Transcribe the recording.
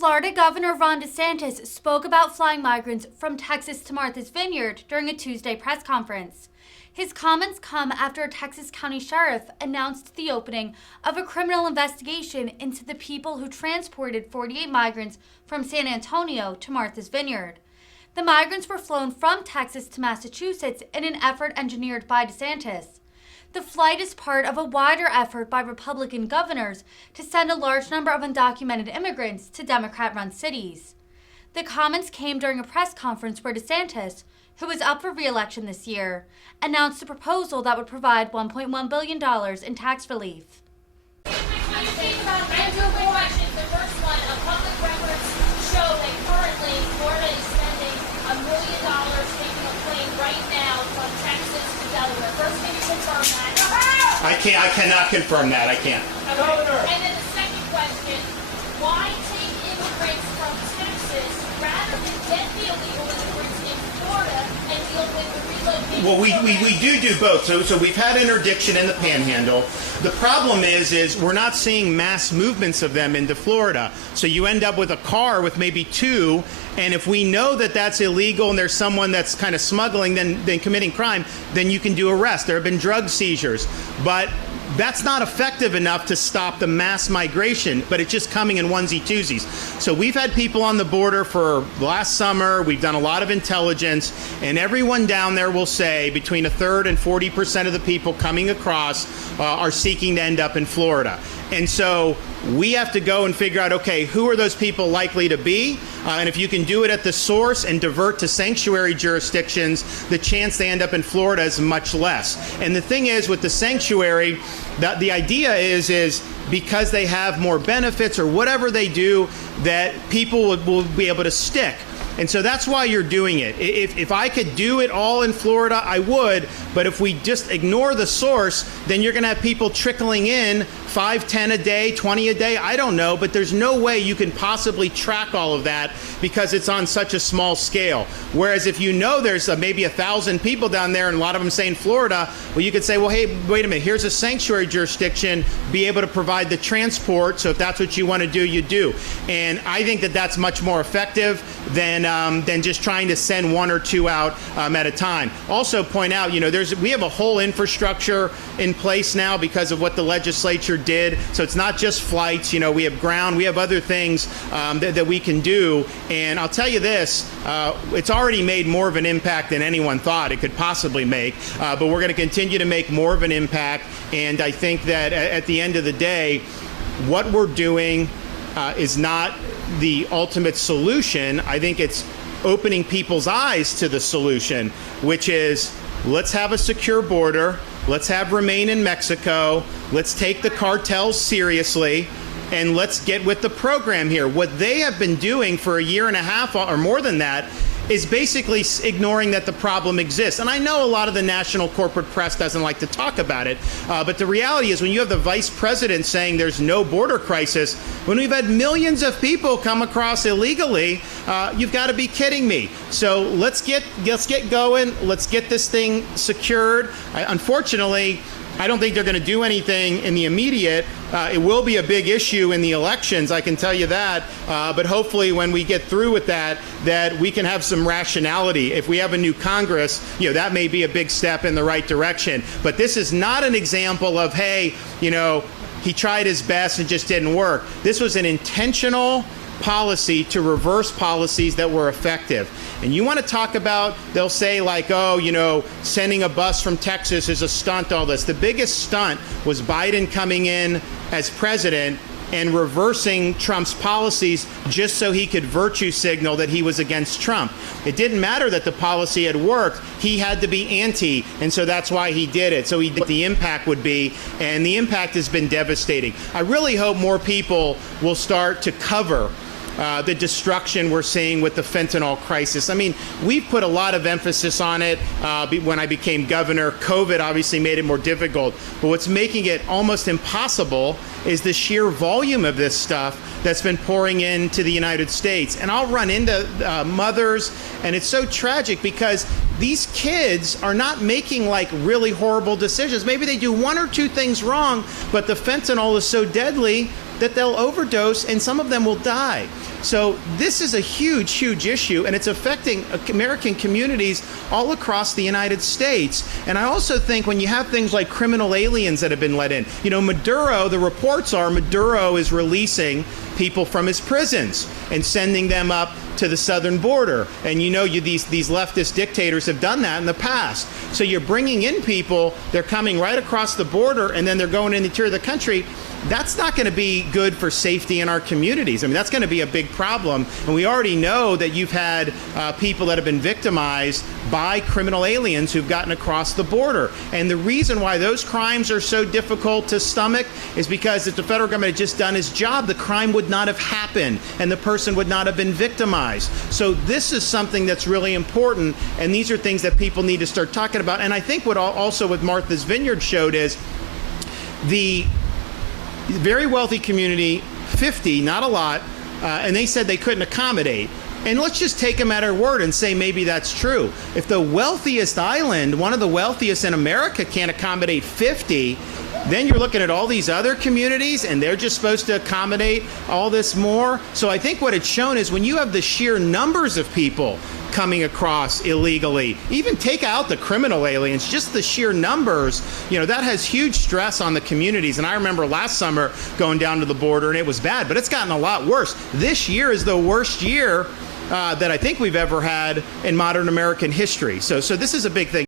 Florida Governor Ron DeSantis spoke about flying migrants from Texas to Martha's Vineyard during a Tuesday press conference. His comments come after a Texas county sheriff announced the opening of a criminal investigation into the people who transported 48 migrants from San Antonio to Martha's Vineyard. The migrants were flown from Texas to Massachusetts in an effort engineered by DeSantis. The flight is part of a wider effort by Republican governors to send a large number of undocumented immigrants to Democrat-run cities. The comments came during a press conference where DeSantis, who is up for re-election this year, announced a proposal that would provide $1.1 billion in tax relief. The first one, public records show that currently Florida is spending $1 million taking a plane right now from Texas to Delaware. First, can you confirm that? I cannot confirm that. I can't. Okay. And then the second question, why take immigrants from Texas rather than get the illegal immigrants in Florida and deal with the relocation? Well, we do both. So we've had interdiction in the Panhandle. The problem is we're not seeing mass movements of them into Florida. So you end up with a car with maybe two, and if we know that that's illegal and there's someone that's kind of smuggling, then committing crime, then you can do arrest. There have been drug seizures. But that's not effective enough to stop the mass migration, but it's just coming in onesie-twosies. So we've had people on the border for last summer. We've done a lot of intelligence, and everyone down there will say between a third and 40% of the people coming across are seeking to end up in Florida. And so we have to go and figure out, okay, who are those people likely to be? And if you can do it at the source and divert to sanctuary jurisdictions, the chance they end up in Florida is much less. And the thing is, with the sanctuary, the idea is because they have more benefits or whatever they do, that people will be able to stick. And so that's why you're doing it. If I could do it all in Florida, I would. But if we just ignore the source, then you're going to have people trickling in 5, 10 a day, 20 a day. I don't know. But there's no way you can possibly track all of that because it's on such a small scale. Whereas if you know there's maybe 1,000 people down there and a lot of them say in Florida, well, you could say, well, hey, wait a minute. Here's a sanctuary jurisdiction. Be able to provide the transport. So if that's what you want to do, you do. And I think that that's much more effective than just trying to send one or two out at a time. Also point out, we have a whole infrastructure in place now because of what the legislature did. So it's not just flights. We have ground. We have other things that we can do. And I'll tell you this, it's already made more of an impact than anyone thought it could possibly make. But we're going to continue to make more of an impact. And I think that at the end of the day, what we're doing is not the ultimate solution. I think it's opening people's eyes to the solution, which is let's have a secure border, let's have remain in Mexico, let's take the cartels seriously, and let's get with the program here. What they have been doing for a year and a half or more than that is basically ignoring that the problem exists. And I know a lot of the national corporate press doesn't like to talk about it, but the reality is when you have the vice president saying there's no border crisis, when we've had millions of people come across illegally, you've got to be kidding me. So let's get going. Let's get this thing secured. Unfortunately, I don't think they're going to do anything in the immediate. It will be a big issue in the elections, I can tell you that. But hopefully when we get through with that we can have some rationality. If we have a new Congress, that may be a big step in the right direction. But this is not an example of, hey, he tried his best and just didn't work. This was an intentional policy to reverse policies that were effective. And you want to talk about, they'll say like, oh, sending a bus from Texas is a stunt, all this. The biggest stunt was Biden coming in as president and reversing Trump's policies just so he could virtue signal that he was against Trump. It didn't matter that the policy had worked. He had to be anti, and so that's why he did it. So he did what the impact would be, and the impact has been devastating. I really hope more people will start to cover the destruction we're seeing with the fentanyl crisis. I mean, we've put a lot of emphasis on it when I became governor. COVID obviously made it more difficult, but what's making it almost impossible is the sheer volume of this stuff that's been pouring into the United States. And I'll run into mothers, and it's so tragic because these kids are not making like really horrible decisions. Maybe they do one or two things wrong, but the fentanyl is so deadly that they'll overdose and some of them will die. So this is a huge, huge issue, and it's affecting American communities all across the United States. And I also think when you have things like criminal aliens that have been let in, Maduro, the reports are Maduro is releasing people from his prisons and sending them up to the southern border. And these leftist dictators have done that in the past. So you're bringing in people, they're coming right across the border, and then they're going in the interior of the country. That's not going to be good for safety in our communities. I mean, that's going to be a big problem. And we already know that you've had people that have been victimized by criminal aliens who've gotten across the border. And the reason why those crimes are so difficult to stomach is because if the federal government had just done its job, the crime would not have happened and the person would not have been victimized. So this is something that's really important. And these are things that people need to start talking about. And I think what also what Martha's Vineyard showed is the very wealthy community, 50, not a lot, and they said they couldn't accommodate. And let's just take them at her word and say maybe that's true. If the wealthiest island, one of the wealthiest in America, can't accommodate 50, then you're looking at all these other communities and they're just supposed to accommodate all this more. So I think what it's shown is when you have the sheer numbers of people coming across illegally, even take out the criminal aliens, just the sheer numbers, that has huge stress on the communities. And I remember last summer going down to the border and it was bad, but it's gotten a lot worse. This year is the worst year that I think we've ever had in modern American history. So this is a big thing.